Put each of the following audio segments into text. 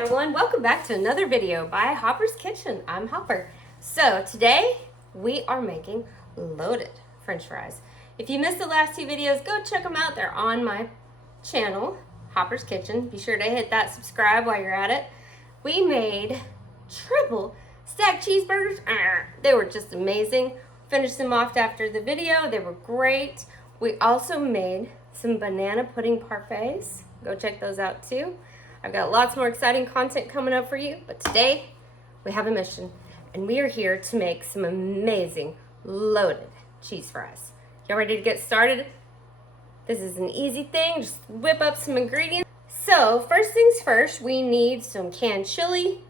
everyone, welcome back to another video by Hopper's Kitchen. I'm Hopper. So today we are making loaded French fries. If you missed the last two videos, go check them out. They're on my channel, Hopper's Kitchen. Be sure to hit that subscribe while you're at it. We made triple stacked cheeseburgers. They were just amazing. Finished them off after the video. They were great. We also made some banana pudding parfaits. Go check those out too. I've got lots more exciting content coming up for you, but today we have a mission, and we are here to make some amazing loaded cheese fries. Y'all ready to get started? This is an easy thing, just whip up some ingredients. So first things first, we need some canned chili,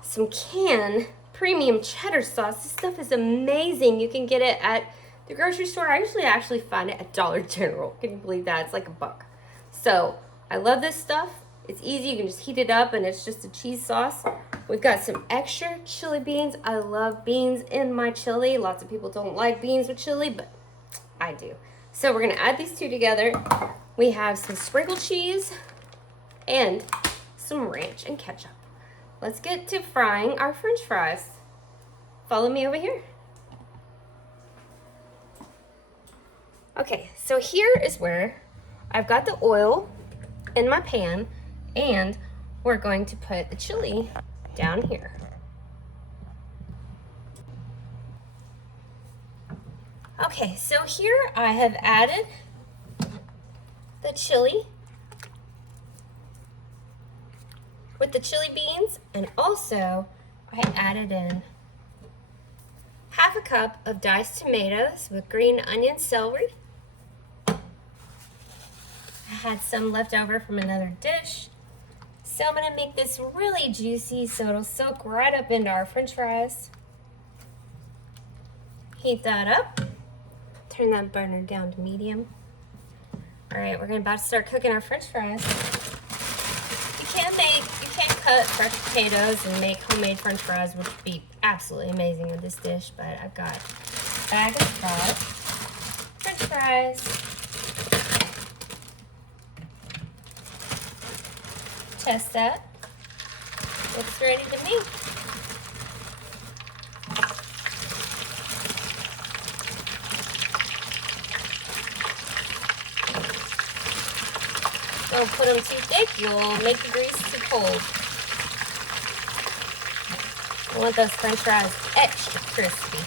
some canned premium cheddar sauce. This stuff is amazing. You can get it at the grocery store. I usually actually find it at Dollar General. Can you believe that? It's like $1. So I love this stuff. It's easy, you can just heat it up and it's just a cheese sauce. We've got some extra chili beans. I love beans in my chili. Lots of people don't like beans with chili, but I do. So we're gonna add these two together. We have some sprinkled cheese and some ranch and ketchup. Let's get to frying our French fries. Follow me over here. Okay, so here is where I've got the oil in my pan, and we're going to put the chili down here. Okay, so here I have added the chili with the chili beans, and also I added in half a cup of diced tomatoes with green onion, celery. I had some left over from another dish. So I'm gonna make this really juicy so it'll soak right up into our French fries. Heat that up. Turn that burner down to medium. All right, we're about to start cooking our French fries. You can cut fresh potatoes and make homemade French fries, which would be absolutely amazing with this dish, but I've got a bag of French fries. Test that. Looks ready to me. Don't put them too thick, you'll make the grease too cold. I want those French fries extra crispy.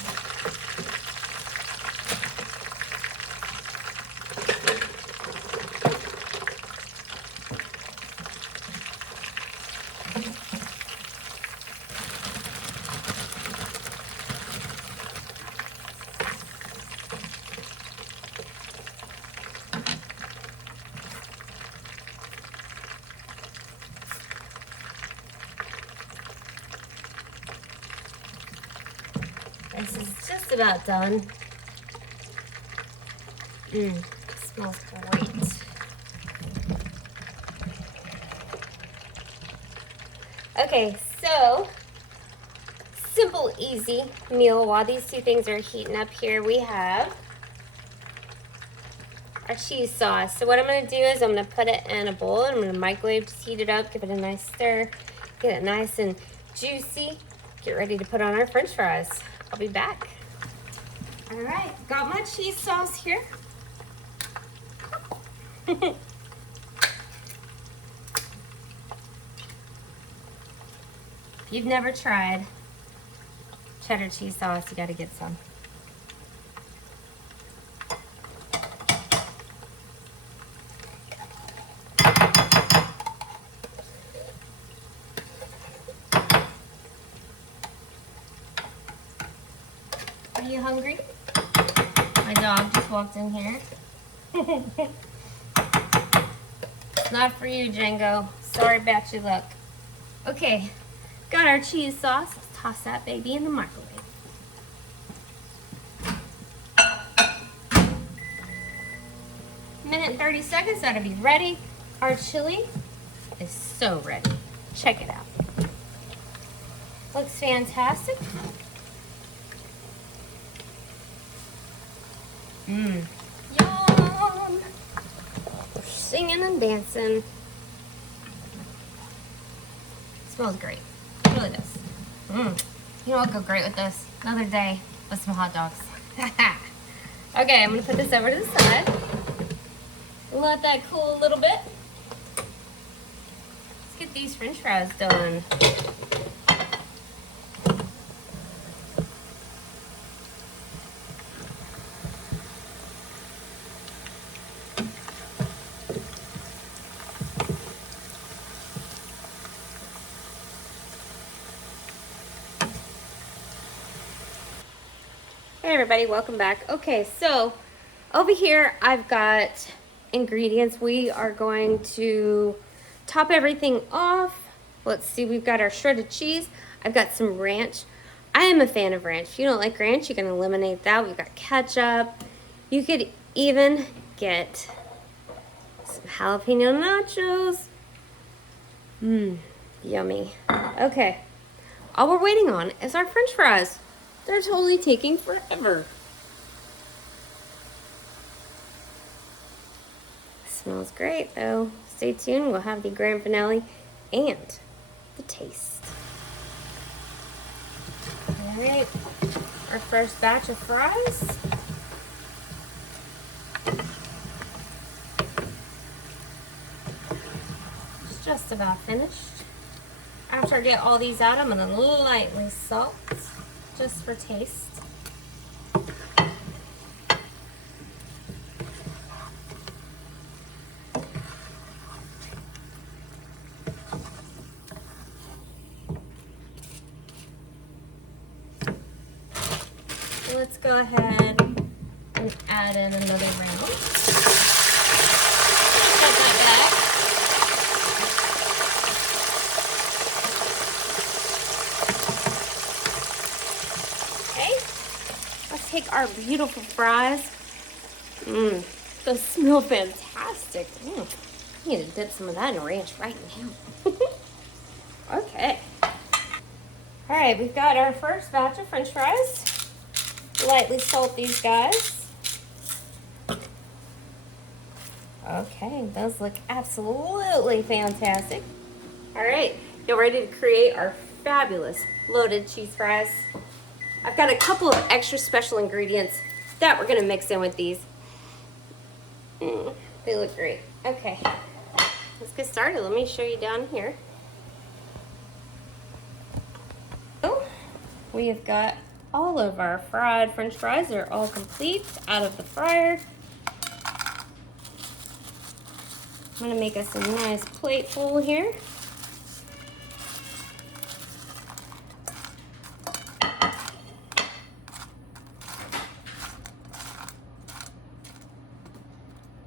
This is just about done. Smells great. Okay, so simple, easy meal. While these two things are heating up here, we have our cheese sauce. So what I'm gonna do is I'm gonna put it in a bowl and I'm gonna microwave, just heat it up, give it a nice stir, get it nice and juicy. Get ready to put on our French fries. I'll be back. All right, got my cheese sauce here. If you've never tried cheddar cheese sauce, you gotta get some. Are you hungry? My dog just walked in here. It's not for you, Django. Sorry about your luck. Okay, got our cheese sauce. Let's toss that baby in the microwave. Minute and 30 seconds, that'll be ready. Our chili is so ready. Check it out. Looks fantastic. Yum! We're singing and dancing. Smells great. It really does. You know what would go great with this? Another day with some hot dogs. Okay, I'm gonna put this over to the side. Let that cool a little bit. Let's get these French fries done. Hey everybody, welcome back. Okay, so over here I've got ingredients. We are going to top everything off. Let's see, we've got our shredded cheese. I've got some ranch. I am a fan of ranch. If you don't like ranch, you can eliminate that. We've got ketchup. You could even get some jalapeno nachos. Yummy. Okay, all we're waiting on is our French fries. They're totally taking forever. Smells great though. Stay tuned, we'll have the grand finale and the taste. All right, our first batch of fries. It's just about finished. After I get all these out, I'm gonna lightly salt, just for taste. Let's go ahead and add in another round. Set that back. Okay, let's take our beautiful fries. Those smell fantastic. I need to dip some of that in ranch right now. Okay. All right, we've got our first batch of French fries. Lightly salt these guys. Okay, those look absolutely fantastic. All right, you're ready to create our fabulous loaded cheese fries. I've got a couple of extra special ingredients that we're gonna mix in with these. They look great. Okay, let's get started. Let me show you down here. Oh, we have got all of our fried French fries. They're all complete out of the fryer. I'm gonna make us a nice plate full here.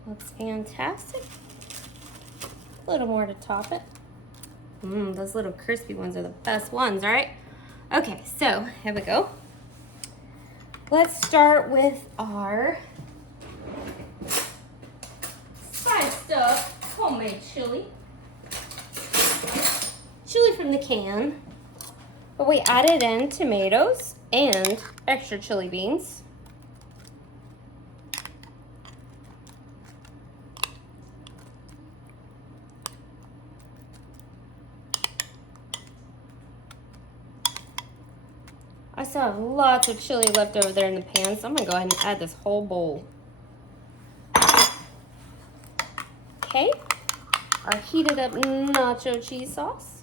Looks fantastic. A little more to top it. Those little crispy ones are the best ones, right? Okay, so here we go. Let's start with our spiced up homemade chili. Chili from the can. But we added in tomatoes and extra chili beans. I still have lots of chili left over there in the pan, so I'm gonna go ahead and add this whole bowl. Okay, our heated up nacho cheese sauce.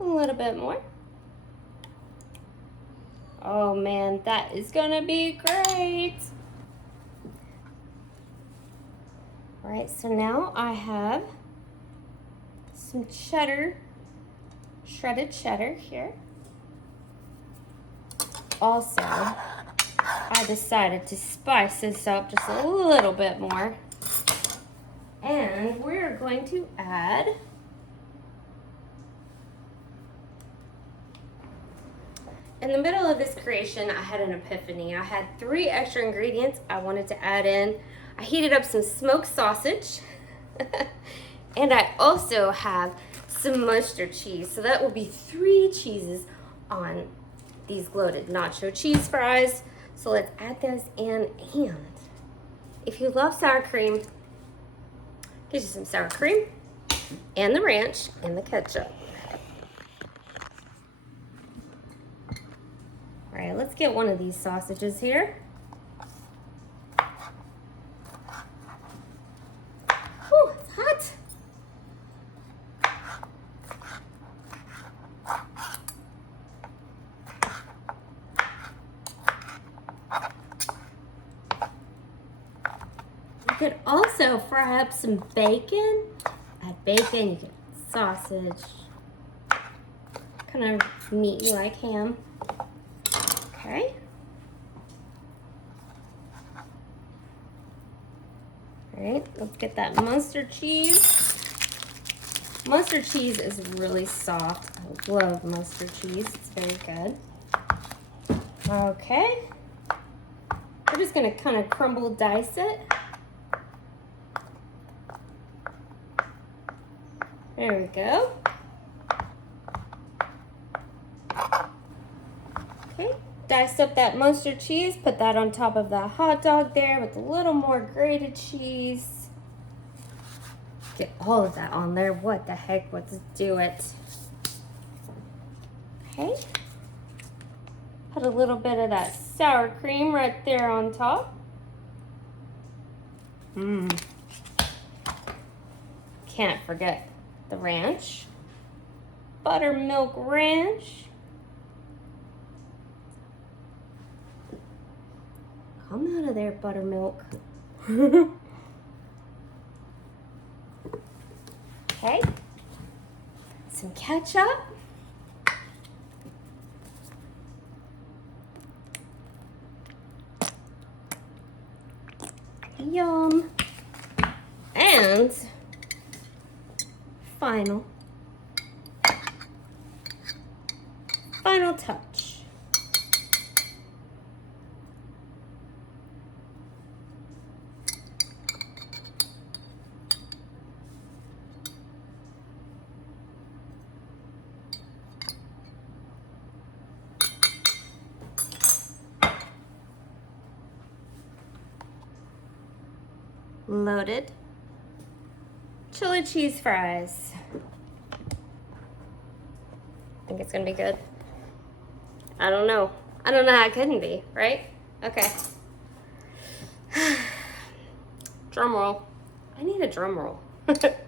A little bit more. Oh man, that is gonna be great. All right, so now I have some cheddar, shredded cheddar here. Also, I decided to spice this up just a little bit more. And we're going to add in the middle of this creation, I had an epiphany. I had 3 extra ingredients I wanted to add in. I heated up some smoked sausage. And I also have some mustard cheese. So that will be 3 cheeses on these loaded nacho cheese fries. So let's add those in. And if you love sour cream, Get you some sour cream and the ranch and the ketchup. All right, let's get one of these sausages here. Whew, it's hot. You could also fry up some bacon. Add bacon, you get sausage. Kind of meaty like ham. Okay. All right, let's get that mustard cheese. Mustard cheese is really soft. I love mustard cheese. It's very good. Okay. We're just gonna kind of crumble dice it. There we go. Okay, diced up that mustard cheese, put that on top of that hot dog there with a little more grated cheese. Get all of that on there. What the heck, let's do it. Okay. Put a little bit of that sour cream right there on top. Can't forget the ranch. Buttermilk ranch. Come out of there, buttermilk. Okay. Some ketchup. Yum. And final touch. Loaded chili cheese fries. I think it's gonna be good. I don't know how it couldn't be, right? Okay. Drum roll. I need a drum roll. Look at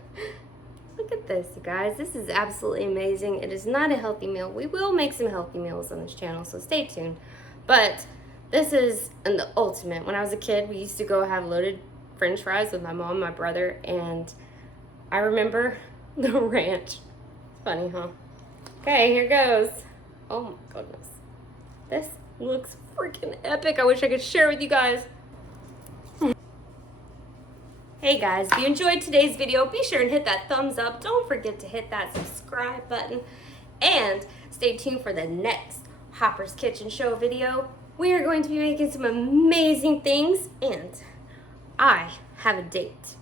this, you guys. This is absolutely amazing. It is not a healthy meal. We will make some healthy meals on this channel, so stay tuned. But this is the ultimate. When I was a kid, we used to go have loaded French fries with my mom and my brother, and I remember the ranch. Funny, huh? Okay, here goes. Oh my goodness. This looks freaking epic. I wish I could share with you guys. Hey guys, if you enjoyed today's video, be sure and hit that thumbs up. Don't forget to hit that subscribe button. And stay tuned for the next Hopper's Kitchen Show video. We are going to be making some amazing things, and I have a date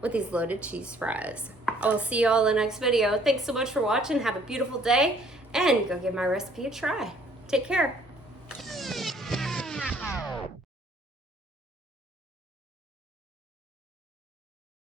with these loaded cheese fries. I will see you all in the next video. Thanks so much for watching. Have a beautiful day, and go give my recipe a try. Take care.